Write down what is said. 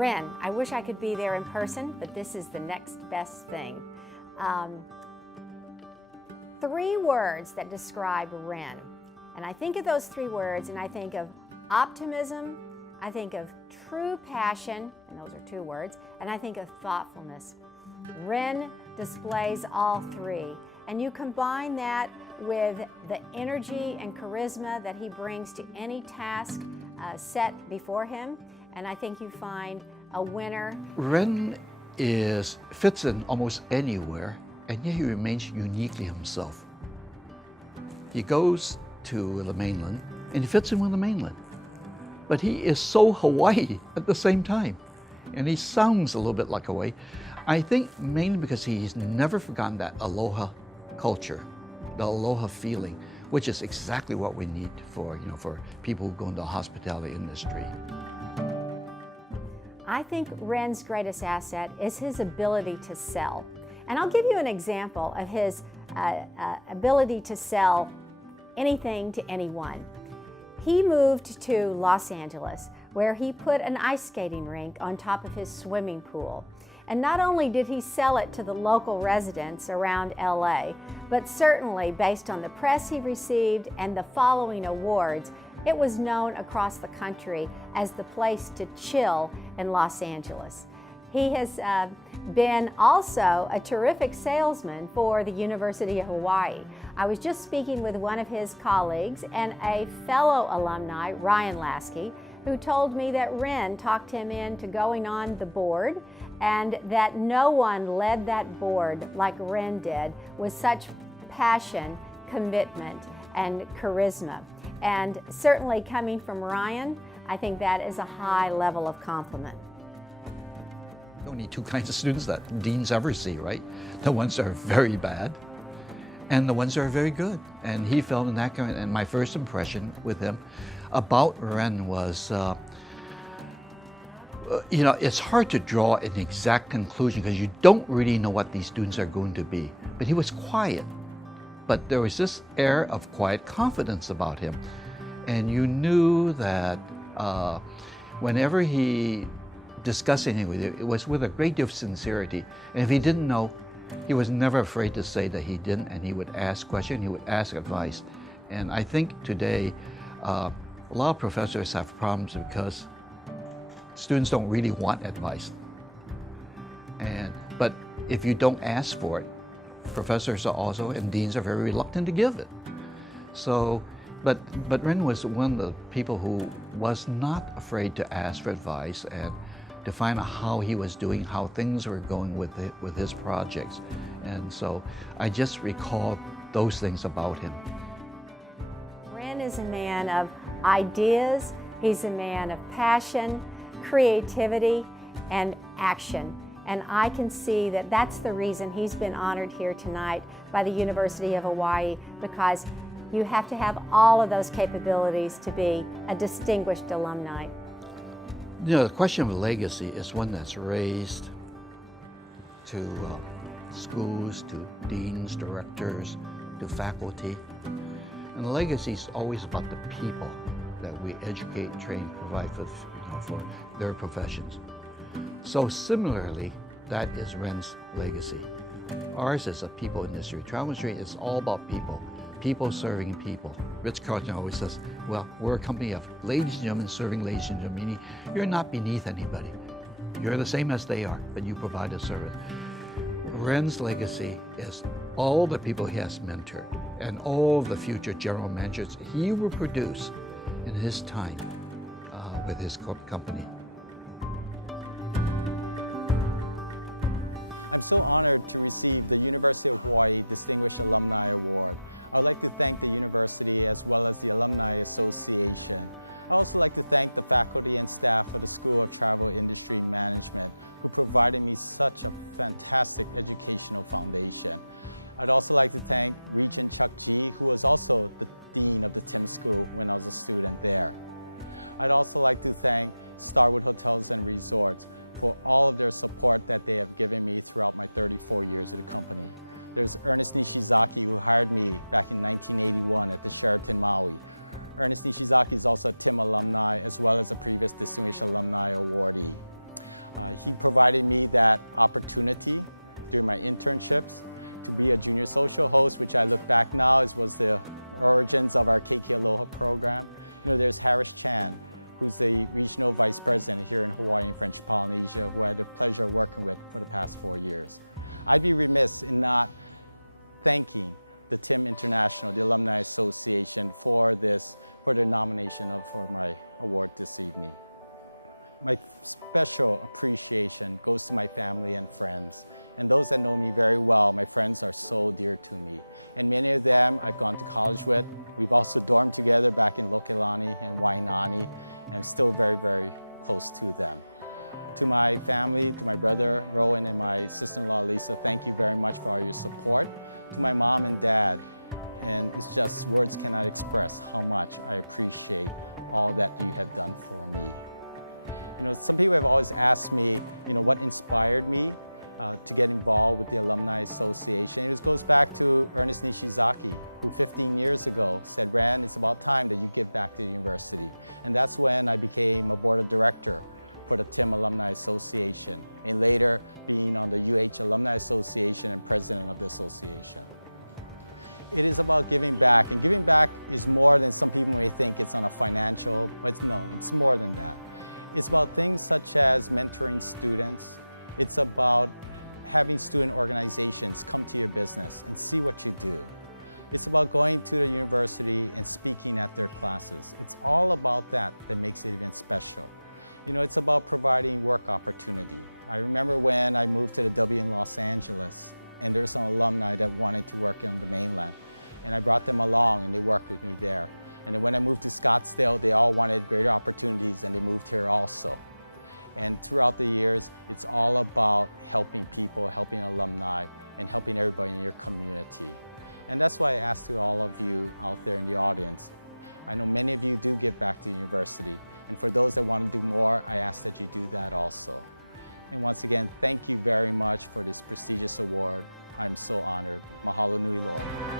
Ren, I wish I could be there in person, but this is the next best thing. 3 words that describe Ren. And I think of those 3 words and I think of optimism, I think of true passion, and those are 2 words, and I think of thoughtfulness. Ren displays all 3, and you combine that with the energy and charisma that he brings to any task set before him, and I think you find a winner. Ren fits in almost anywhere, and yet he remains uniquely himself. He goes to the mainland, and he fits in with the mainland. But he is so Hawaii at the same time, and he sounds a little bit like Hawaii. I think mainly because he's never forgotten that aloha culture, the aloha feeling, which is exactly what we need for people who go into the hospitality industry. I think Ren's greatest asset is his ability to sell. And I'll give you an example of his ability to sell anything to anyone. He moved to Los Angeles, where he put an ice skating rink on top of his swimming pool. And not only did he sell it to the local residents around LA, but certainly based on the press he received and the following awards, it was known across the country as the place to chill in Los Angeles. He has been also a terrific salesman for the University of Hawaii. I was just speaking with one of his colleagues and a fellow alumni, Ryan Lasky, who told me that Ren talked him into going on the board and that no one led that board like Ren did with such passion, commitment, and charisma. And certainly coming from Ryan, I think that is a high level of compliment. Only 2 kinds of students that deans ever see, right? The ones that are very bad and the ones that are very good. And he felt in that kind, and my first impression with him about Ren was, it's hard to draw an exact conclusion because you don't really know what these students are going to be. But he was quiet, but there was this air of quiet confidence about him. And you knew that whenever he discussed anything with you, it was with a great deal of sincerity. And if he didn't know, he was never afraid to say that he didn't, and he would ask questions, he would ask advice. And I think today, a lot of professors have problems because students don't really want advice. But if you don't ask for it, professors are also, and deans are very reluctant to give it. So, but Ren was one of the people who was not afraid to ask for advice and to find out how he was doing, how things were going with his projects. And so I just recall those things about him. Ren is a man of ideas, he's a man of passion, creativity, and action. And I can see that that's the reason he's been honored here tonight by the University of Hawaii, because you have to have all of those capabilities to be a distinguished alumni. The question of legacy is one that's raised to schools, to deans, directors, to faculty. And the legacy is always about the people that we educate, train, provide for their professions. So similarly, that is Ren's legacy. Ours is a people industry. Travel industry is all about people. People serving people. Ritz-Carlton always says, well, we're a company of ladies and gentlemen serving ladies and gentlemen, meaning you're not beneath anybody. You're the same as they are, but you provide a service. Ren's legacy is all the people he has mentored and all the future general managers he will produce in his time with his company. I'm so honored to receive the University of Hawaii Distinguished Alumni Award. I would like to thank the university as well as the Alumni Association. I'd also like to thank the faculty and staff of the School of Travel Industry Management who provided me such a fantastic educational foundation. I'd also like to thank Regent Chuck G, who was also the Dean of the TIM School when I was a student there. I'd also like to thank Starwood Hotels and Resorts for all of their support that they have given me throughout my 34 years at the company. There's Ernest Nishizaki, who hired me back in 1981 at the Sheraton Maui. Ernest Nishizaki is also a TIM alumni as well as a previous Distinguished Alumni awardee. He provided me that opportunity during my internships to be a junior social host, which I look back now was the origins of our Keiki Aloha program. There's Harris Chan, who's the regional vice president here in Hawaii and French Polynesia, who I had the pleasure of working with for the past 4 years. I'd be remiss in not thanking the TIM International, the Alumni Association, for the nomination for my award this evening. My special appreciation goes to my family and friends. And those that know me very well, my friends are so dear to me. And many of them I've gone to college with. We've also dormed together back in Lokelani and Wainani, and I'm still very, very close to them. To my family, to my brother Rowan and my sister-in-law Lisa, thank you very much for all your support. To my mom and dad, and it's just words cannot express how much I appreciate all that you have done for me. Some people have always asked me, what inspired me to get involved with the Alumni Association. It goes back to Ernest Nishizaki, who 15 years ago said, Ren, it's about time that you give back to the university. And that's when I became a board of director for the TIM Alumni Association, and later being on the UH Alumni Association and president of the association. It is about giving back, and giving back is more than some people may think. It's on a financial, but no, it's more than that. It's about things such as mentoring students. It's about having student organizations come to your business and see what you do. It's about going to the university and speaking at their classes. It's all about that makes it even special. It's about providing work opportunity. I remember when I moved to the W in Los Angeles, and there's some alumni that wanted to work on the mainland. And I brought them along and they worked with me there. And then when I moved to Scottsdale, they all wanted greater opportunities and they moved here also. And throughout the years, it's all about helping people, helping alumni, and helping everybody in your community. And that's why I ask to all of you out there in the audience. I know many of you do give back to the university. And for those that want to do more, I ask that you do that also. And once again, thank you very much for this prestigious award. I'm so honored. Mahalo nui loa.